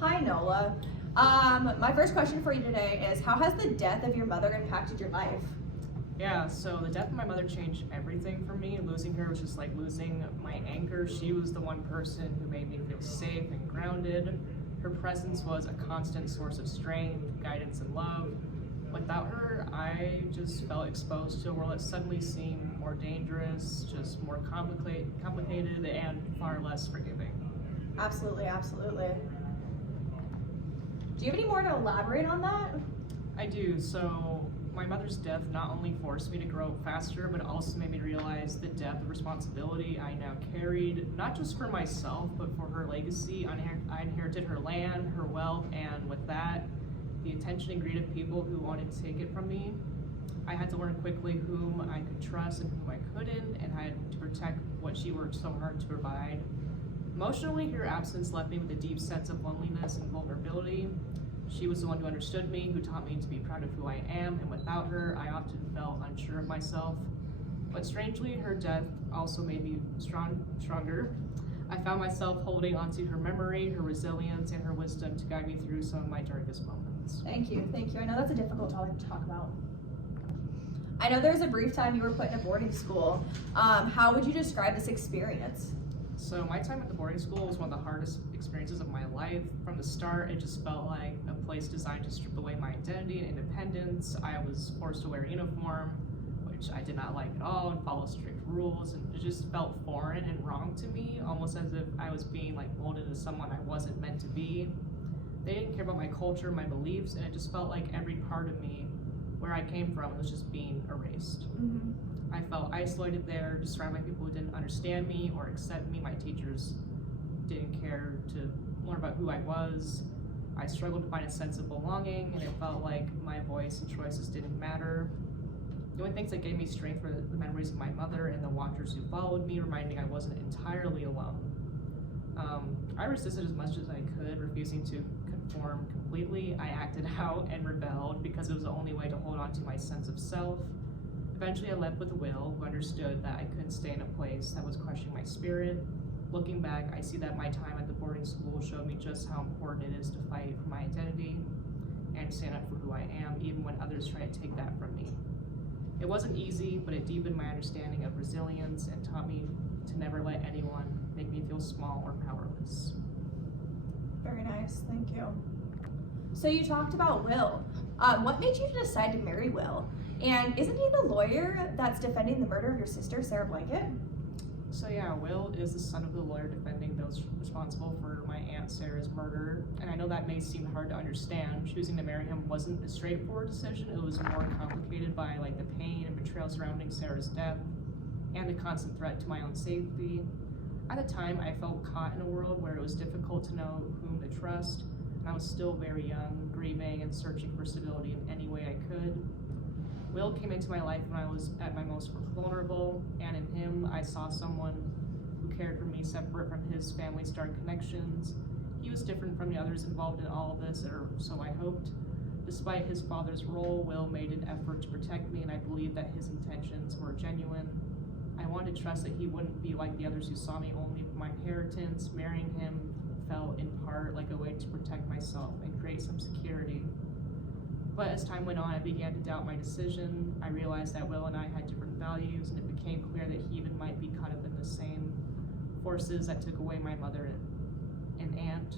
Hi, Nola. My first question for you today is, how has the death of your mother impacted your life? Yeah, so the death of my mother changed everything for me. Losing her was just like losing my anchor. She was the one person who made me feel safe and grounded. Her presence was a constant source of strength, guidance, and love. Without her, I just felt exposed to a world that suddenly seemed more dangerous, just more complicated, and far less forgiving. Absolutely, absolutely. Do you have any more to elaborate on that? I do. So my mother's death not only forced me to grow faster, but also made me realize the depth of responsibility I now carried, not just for myself, but for her legacy. I inherited her land, her wealth, and with that, the attention and greed of people who wanted to take it from me. I had to learn quickly whom I could trust and whom I couldn't, and I had to protect what she worked so hard to provide. Emotionally, her absence left me with a deep sense of loneliness and vulnerability. She was the one who understood me, who taught me to be proud of who I am, and without her, I often felt unsure of myself. But strangely, her death also made me stronger. I found myself holding onto her memory, her resilience, and her wisdom to guide me through some of my darkest moments. Thank you, thank you. I know that's a difficult topic to talk about. I know there was a brief time you were put in a boarding school. How would you describe this experience? So my time at the boarding school was one of the hardest experiences of my life. From the start, it just felt like a place designed to strip away my identity and independence. I was forced to wear a uniform, which I did not like at all, and follow strict rules, and it just felt foreign and wrong to me, almost as if I was being molded into someone I wasn't meant to be. They didn't care about my culture, my beliefs, and it just felt like every part of me, where I came from, was just being erased. Mm-hmm. I felt isolated there, just surrounded by people who didn't understand me or accept me. My teachers didn't care to learn about who I was. I struggled to find a sense of belonging, and it felt like my voice and choices didn't matter. The only things that gave me strength were the memories of my mother and the watchers who followed me, reminding me I wasn't entirely alone. I resisted as much as I could, refusing to conform completely. I acted out and rebelled because it was the only way to hold on to my sense of self. Eventually, I left with Will, who understood that I couldn't stay in a place that was crushing my spirit. Looking back, I see that my time at the boarding school showed me just how important it is to fight for my identity and stand up for who I am, even when others try to take that from me. It wasn't easy, but it deepened my understanding of resilience and taught me to never let anyone make me feel small or powerless. Very nice, thank you. So you talked about Will. What made you decide to marry Will? And isn't he the lawyer that's defending the murder of your sister, Sarah Blanket? So yeah, Will is the son of the lawyer defending those responsible for my Aunt Sarah's murder. And I know that may seem hard to understand. Choosing to marry him wasn't a straightforward decision. It was more complicated by the pain and betrayal surrounding Sarah's death and the constant threat to my own safety. At the time, I felt caught in a world where it was difficult to know whom to trust. And I was still very young, grieving and searching for stability in any way I could. Will came into my life when I was at my most vulnerable, and in him I saw someone who cared for me separate from his family's dark connections. He was different from the others involved in all of this, or so I hoped. Despite his father's role, Will made an effort to protect me, and I believed that his intentions were genuine. I wanted to trust that he wouldn't be like the others who saw me only for my inheritance. Marrying him felt in part like a way to protect myself and create some security. But as time went on, I began to doubt my decision. I realized that Will and I had different values, and it became clear that he even might be caught up in the same forces that took away my mother and aunt.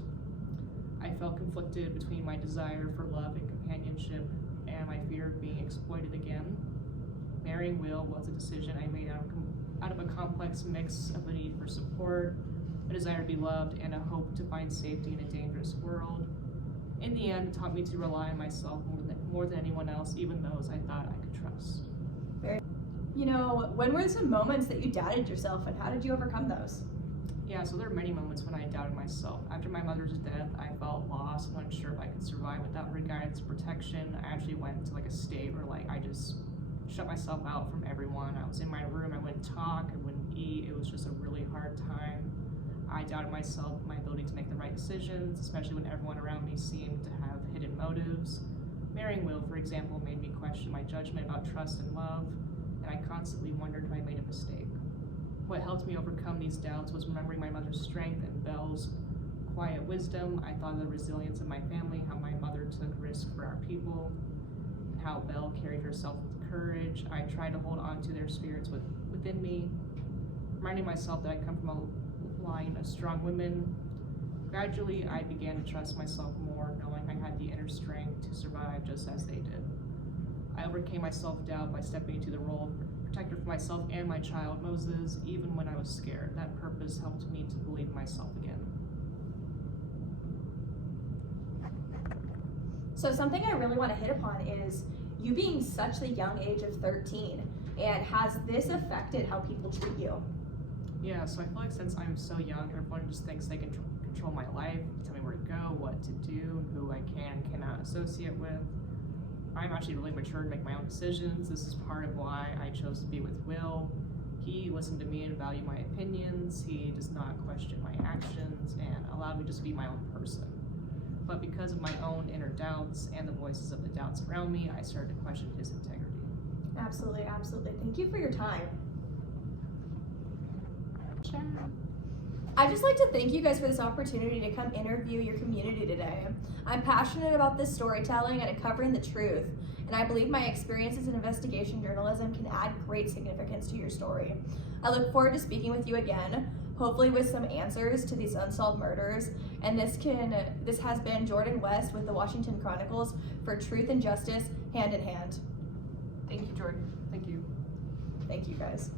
I felt conflicted between my desire for love and companionship and my fear of being exploited again. Marrying Will was a decision I made out of a complex mix of a need for support, a desire to be loved, and a hope to find safety in a dangerous world. In the end, it taught me to rely on myself more than anyone else, even those I thought I could trust. When were some moments that you doubted yourself, and how did you overcome those? Yeah, so there are many moments when I doubted myself. After my mother's death, I felt lost and unsure if I could survive without her guidance and protection. I actually went to a state where I just shut myself out from everyone. I was in my room, I wouldn't talk, I wouldn't eat. It was just a really hard time. I doubted myself, my ability to make the right decisions, especially when everyone around me seemed to have hidden motives. Marrying Will, for example, made me question my judgment about trust and love, and I constantly wondered if I made a mistake. What helped me overcome these doubts was remembering my mother's strength and Belle's quiet quiet wisdom. I thought of the resilience of my family, how my mother took risks for our people, and how Belle carried herself with courage. I tried to hold on to their spirits within me, reminding myself that I come from a line of strong women. Gradually, I began to trust myself more, knowing I had the inner strength to survive just as they did. I overcame my self-doubt by stepping into the role of protector for myself and my child, Moses, even when I was scared. That purpose helped me to believe in myself again. So something I really want to hit upon is you being such the young age of 13, and has this affected how people treat you? Yeah, so I feel like since I'm so young, everyone just thinks they can control my life, tell me where to go, what to do, who I can and cannot associate with. I'm actually really mature to make my own decisions. This is part of why I chose to be with Will. He listened to me and valued my opinions. He does not question my actions and allowed me to just be my own person. But because of my own inner doubts and the voices of the doubts around me, I started to question his integrity. Absolutely, absolutely. Thank you for your time. Sure. I'd just like to thank you guys for this opportunity to come interview your community today. I'm passionate about this storytelling and uncovering the truth, and I believe my experiences in investigation journalism can add great significance to your story. I look forward to speaking with you again, hopefully with some answers to these unsolved murders. And this has been Jordan West with the Washington Chronicles for Truth and Justice, hand in hand. Thank you, Jordan. Thank you. Thank you guys.